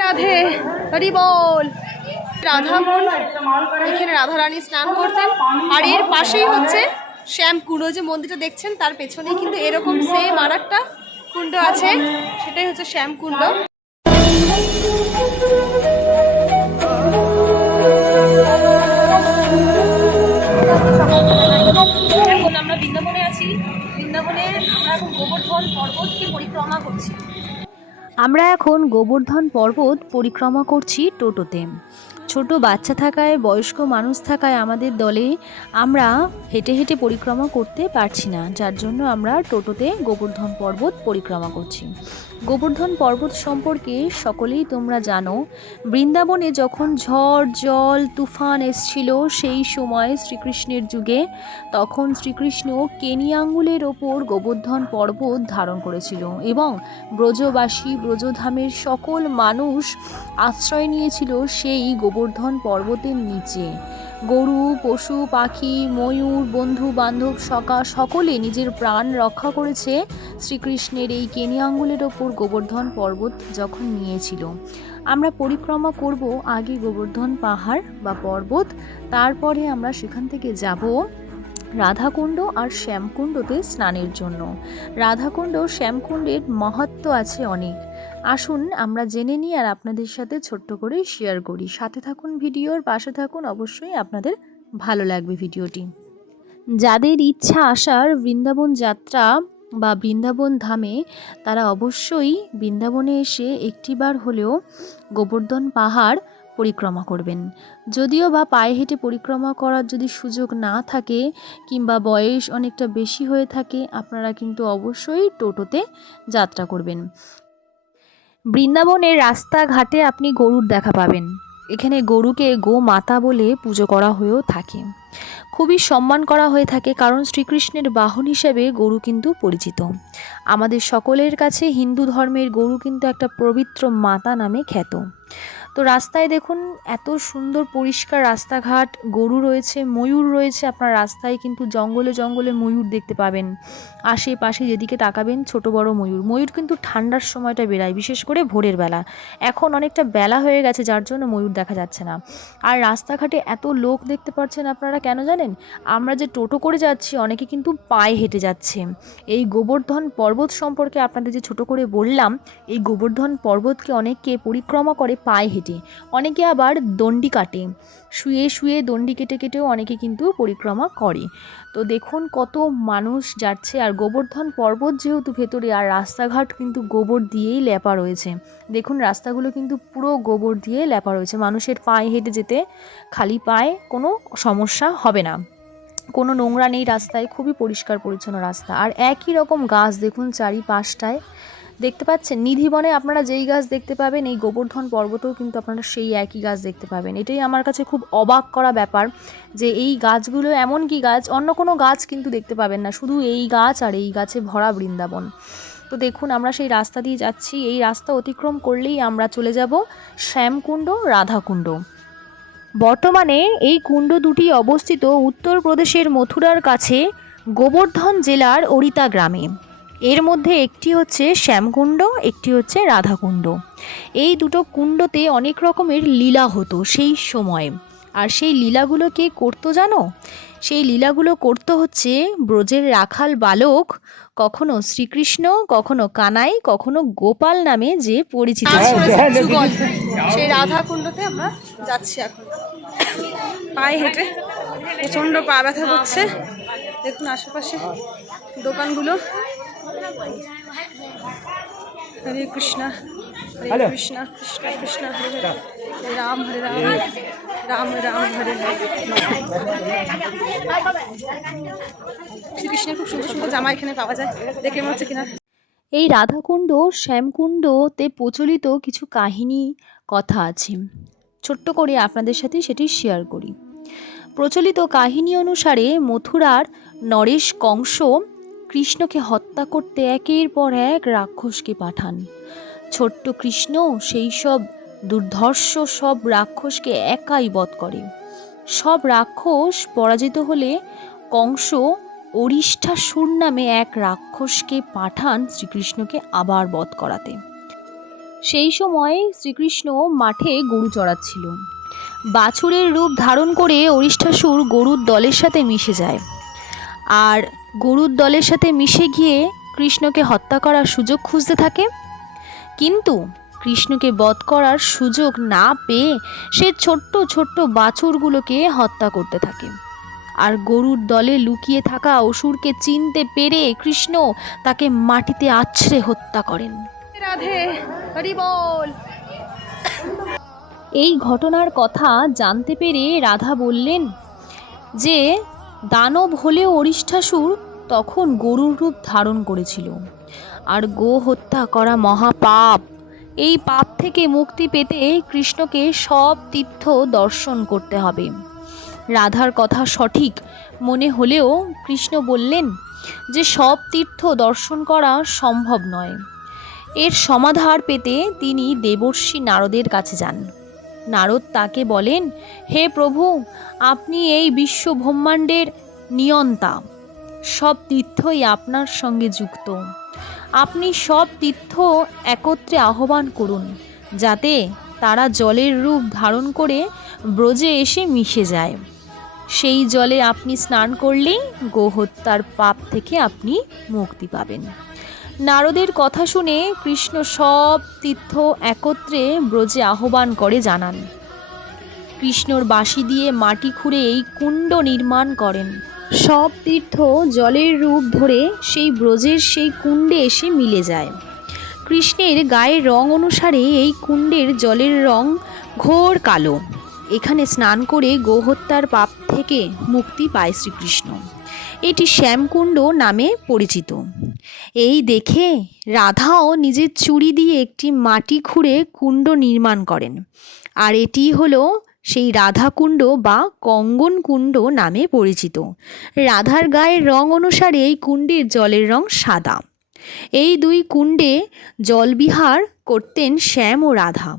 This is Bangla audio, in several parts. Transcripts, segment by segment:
রাধে হরি বল। রাধা কুণ্ড, এখানে রাধা রানী স্নান করতেন। আর এর পাশেই হচ্ছে শ্যামকুণ্ড, যে মন্দিরটা দেখছেন তার পেছনেই কিন্তু এরকম সেম আর একটা কুণ্ড আছে, সেটাই হচ্ছে শ্যামকুণ্ড। এখন আমরা বৃন্দাবনে আছি। বৃন্দাবনে আমরা এখন গোবর্ধন পর্বতকে পরিক্রমা করছি। আমরা এখন গোবর্ধন পর্বত পরিক্রমা করছি টোটোতে। ছোট বাচ্চা থাকায়, বয়স্ক মানুষ থাকায় আমাদের দলে আমরা হেঁটে হেঁটে পরিক্রমা করতে পারছি না, যার জন্য আমরা টোটোতে গোবর্ধন পর্বত পরিক্রমা করছি। গোবর্ধন পর্বত সম্পর্কে সকলেই তোমরা জানো। বৃন্দাবনে যখন ঝড় জল তুফান এসছিল সেই সময় শ্রীকৃষ্ণের যুগে, তখন শ্রীকৃষ্ণ কেনি আঙ্গুলের ওপর গোবর্ধন পর্বত ধারণ করেছিল এবং ব্রজবাসী, ব্রজধামের সকল মানুষ আশ্রয় নিয়েছিল সেই গোবর্ধন পর্বতের নিচে। গরু, পশু পাখি, ময়ূর, বন্ধু বান্ধব সকলে নিজের প্রাণ রক্ষা করেছে শ্রীকৃষ্ণের এই কেনি আঙ্গুলের ওপর গোবর্ধন পর্বত যখন নিয়েছিল। আমরা পরিক্রমা করব আগে গোবর্ধন পাহাড় বা পর্বত, তারপরে আমরা সেখান থেকে যাব রাধাকুণ্ড আর শ্যামকুণ্ডতে স্নানের জন্য। রাধাকুণ্ড শ্যামকুণ্ডের মাহাত্ম্য আছে অনেক। আসুন আমরা জেনে নিই আর আপনাদের সাথে ছোট্ট করে শেয়ার করি। সাথে থাকুন, ভিডিওর পাশে থাকুন, অবশ্যই আপনাদের ভালো লাগবে ভিডিওটি। যাদের ইচ্ছা আসার বৃন্দাবন যাত্রা বা বৃন্দাবন ধামে, তারা অবশ্যই বৃন্দাবনে এসে একটিবার হলেও গোবর্ধন পাহাড় পরিক্রমা করবেন। যদিও বা পায়ে হেঁটে পরিক্রমা করার যদি সুযোগ না থাকে কিংবা বয়স অনেকটা বেশি হয়ে থাকে, আপনারা কিন্তু অবশ্যই টোটোতে যাত্রা করবেন। বৃন্দাবনের রাস্তাঘাটে আপনি গরুর দেখা পাবেন। এখানে গরুকে গো মাতা বলে পুজো করা হয়েও থাকে, খুবই সম্মান করা হয়ে থাকে, কারণ শ্রীকৃষ্ণের বাহন হিসেবে গরু কিন্তু পরিচিত। আমাদের সকলের কাছে হিন্দু ধর্মের গরু কিন্তু একটা পবিত্র মাতা নামে খ্যাত। তো রাস্তায় দেখুন এত সুন্দর পরিষ্কার রাস্তাঘাট, গরু রয়েছে, ময়ূর রয়েছে। আপনার রাস্তায় কিন্তু জঙ্গলে জঙ্গলে ময়ূর দেখতে পাবেন। আশেপাশে যেদিকে তাকাবেন ছোট বড় ময়ূর। ময়ূর কিন্তু ঠান্ডার সময়টা বেরায়, বিশেষ করে ভোরের বেলা। এখন অনেকটা বেলা হয়ে গেছে, যার জন্য ময়ূর দেখা যাচ্ছে না। আর রাস্তাঘাটে এত লোক দেখতে পাচ্ছেন আপনারা, কেন জানেন? আমরা যে টোটো করে যাচ্ছি, অনেকে কিন্তু পায়ে হেঁটে যাচ্ছে। এই গোবর্ধন পর্বত সম্পর্কে আপনাদের যে ছোট করে বললাম, এই গোবর্ধন পর্বতকে অনেকে পরিক্রমা করে পায়ে হেঁটে, অনেকে আবার দণ্ডি কাটে, শুয়ে শুয়ে দণ্ডি কেটে কেটেও অনেকে কিন্তু পরিক্রমা করে। তো দেখুন কত মানুষ যাচ্ছে। আর গোবর্ধন পর্বত যেহেতু ভেতরে, আর রাস্তাঘাট কিন্তু গোবর দিয়েই লেপা রয়েছে। দেখুন রাস্তাগুলো কিন্তু পুরো গোবর দিয়ে লেপা রয়েছে। মানুষের পায়ে হেঁটে যেতে খালি পায়ে কোনো সমস্যা হবে না, কোনো নোংরা নেই রাস্তায়, খুবই পরিষ্কার পরিচ্ছন্ন রাস্তা। আর একই রকম গাছ দেখুন চারিপাশটায় দেখতে পাচ্ছেন। নিধিবনে আপনারা যেই গাছ দেখতে পাবেন, এই গোবর্ধন পর্বতেও কিন্তু আপনারা সেই একই গাছ দেখতে পাবেন। এটাই আমার কাছে খুব অবাক করা ব্যাপার, যে এই গাছগুলো এমন কি গাছ, অন্য কোনো গাছ কিন্তু দেখতে পাবেন না, শুধু এই গাছ আর এই গাছে ভরা বৃন্দাবন। তো দেখুন আমরা সেই রাস্তা দিয়ে যাচ্ছি। এই রাস্তা অতিক্রম করলেই আমরা চলে যাব শ্যামকুণ্ড, রাধাকুণ্ড। বর্তমানে এই কুণ্ড দুটি অবস্থিত উত্তরপ্রদেশের মথুরার কাছে গোবর্ধন জেলার অরিতা গ্রামে। এর মধ্যে একটি হচ্ছে শ্যামকুণ্ড, একটি হচ্ছে রাধাকুণ্ড। এই দুটো কুণ্ডতে অনেক রকমের লীলা হতো সেই সময়। আর সেই লীলাগুলো কে করতো জানো? সেই লীলাগুলো করতো হচ্ছে ব্রজের রাখাল বালক, কখনো শ্রীকৃষ্ণ, কখনো কানাই, কখনো গোপাল নামে যে পরিচিত ছিল। সেই রাধা কুণ্ডতে আমরা যাচ্ছি এখন পায়ে হেঁটে। প্রচণ্ড পা ব্যথা করছে। দেখুন আশেপাশে দোকানগুলো। হরে কৃষ্ণ হরে কৃষ্ণ কৃষ্ণ কৃষ্ণ হরে হরে, হরে রাম রাম রাম হরে হরে। শ্রীকৃষ্ণের খুব সুন্দর সুন্দর জামা এখানে পাওয়া যায়, দেখে মনে হচ্ছে কিনা। এই রাধাকুণ্ড শ্যামকুণ্ডতে প্রচলিত কিছু কাহিনী কথা আছে, ছোট্ট করে আপনাদের সাথে সেটি শেয়ার করি। প্রচলিত কাহিনী অনুসারে মথুরার নরেশ কংস কৃষ্ণকে হত্যা করতে একের পর এক রাক্ষসকে পাঠান। ছোট্ট কৃষ্ণ সেই সব দুর্ধর্ষ সব রাক্ষসকে একাই বধ করে। সব রাক্ষস পরাজিত হলে কংস অরিষ্ঠাসুর নামে এক রাক্ষসকে পাঠান শ্রীকৃষ্ণকে আবার বধ করাতে। সেই সময় শ্রীকৃষ্ণ মাঠে গরু চড়াচ্ছিল। বাছুরের রূপ ধারণ করে অরিষ্ঠাসুর গরুর দলের সাথে মিশে যায়, আর গরুর দলের সাথে মিশে গিয়ে কৃষ্ণকে হত্যা করার সুযোগ খুঁজতে থাকে। কিন্তু কৃষ্ণকে বধ করার সুযোগ না পেয়ে সে ছোট্ট ছোট্ট বাছুরগুলোকে হত্যা করতে থাকে। আর গরুর দলে লুকিয়ে থাকা অসুরকে চিনতে পেরে কৃষ্ণ তাকে মাটিতে আছড়ে হত্যা করেন। রাধে হরি বল। এই ঘটনার কথা জানতে পেরে রাধা বললেন যে দানব হলেও অরিষ্ঠাসুর তখন গরুর রূপ ধারণ করেছিল, আর গো হত্যা করা মহাপাপ। এই পাপ থেকে মুক্তি পেতে কৃষ্ণকে সব তীর্থ দর্শন করতে হবে। রাধার কথা সঠিক মনে হলেও কৃষ্ণ বললেন যে সব তীর্থ দর্শন করা সম্ভব নয়। এর সমাধান পেতে তিনি দেবর্ষি নারদের কাছে যান। নারদ তাকে বলেন, হে প্রভু, আপনি এই বিশ্ব ব্রহ্মাণ্ডের নিয়ন্তা, সব তীর্থই আপনার সঙ্গে যুক্ত। আপনি সব তীর্থ একত্রে আহ্বান করুন, যাতে তারা জলের রূপ ধারণ করে ব্রজে এসে মিশে যায়। সেই জলে আপনি স্নান করলেই গোহত্যার পাপ থেকে আপনি মুক্তি পাবেন। নারদের কথা শুনে কৃষ্ণ সব তীর্থ একত্রে ব্রজে আহ্বান করে জানান। কৃষ্ণর বাঁশি দিয়ে মাটি খুঁড়ে এই কুণ্ড নির্মাণ করেন। সব তীর্থ জলের রূপ ধরে সেই ব্রজের সেই কুণ্ডে এসে মিলে যায়। কৃষ্ণের গায়ের রং অনুসারে এই কুণ্ডের জলের রং ঘোর কালো। এখানে স্নান করে গোহত্যার পাপ থেকে মুক্তি পায় শ্রীকৃষ্ণ। এটি শ্যামকুণ্ড নামে পরিচিত। এই দেখে রাধাও নিজের চুড়ি দিয়ে একটি মাটি খুঁড়ে কুণ্ড নির্মাণ করেন, আর এটি হলো সেই রাধাকুণ্ড বা কঙ্গন কুণ্ড নামে পরিচিত। রাধার গায়ের রং অনুসারে এই কুণ্ডের জলের রং সাদা। এই দুই কুণ্ডে জলবিহার করতেন শ্যাম ও রাধা।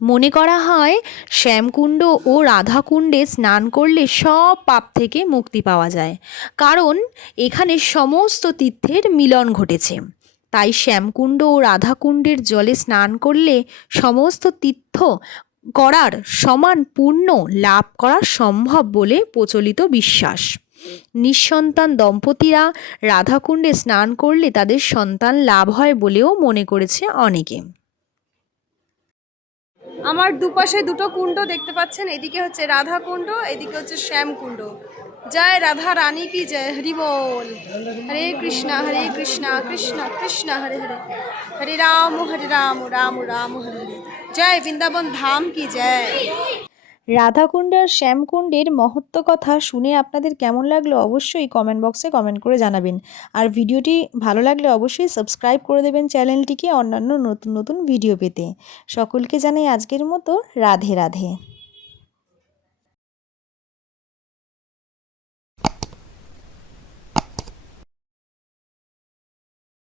মনে করা হয় শ্যামকুণ্ড ও রাধাকুণ্ডে স্নান করলে সব পাপ থেকে মুক্তি পাওয়া যায়, কারণ এখানে সমস্ত তীর্থের মিলন ঘটেছে। তাই শ্যামকুণ্ড ও রাধাকুণ্ডের জলে স্নান করলে সমস্ত তীর্থ করার সমান পুণ্য লাভ করা সম্ভব বলে প্রচলিত বিশ্বাস। নিঃসন্তান দম্পতিরা রাধাকুণ্ডে স্নান করলে তাদের সন্তান লাভ হয় বলেও মনে করেছে অনেকে। আমার দুপাশে দুটো কুণ্ড দেখতে পাচ্ছেন, এদিকে হচ্ছে রাধা কুণ্ড, এদিকে হচ্ছে শ্যাম কুণ্ড। জয় রাধা রানী কি জয়, হরি বল। হরে কৃষ্ণা কৃষ্ণ কৃষ্ণ হরে হরে, হরে রাম রাম রাম হরে হরে। জয় বৃন্দাবন ধাম কি জয়। রাধাকুণ্ড আর শ্যামকুণ্ডের মহত্ব কথা শুনে আপনাদের কেমন লাগলো অবশ্যই কমেন্ট বক্সে কমেন্ট করে জানাবেন। আর ভিডিওটি ভালো লাগলে অবশ্যই সাবস্ক্রাইব করে দেবেন চ্যানেলটিকে অন্যান্য নতুন নতুন ভিডিও পেতে। সকলকে জানাই আজকের মতো রাধে রাধে।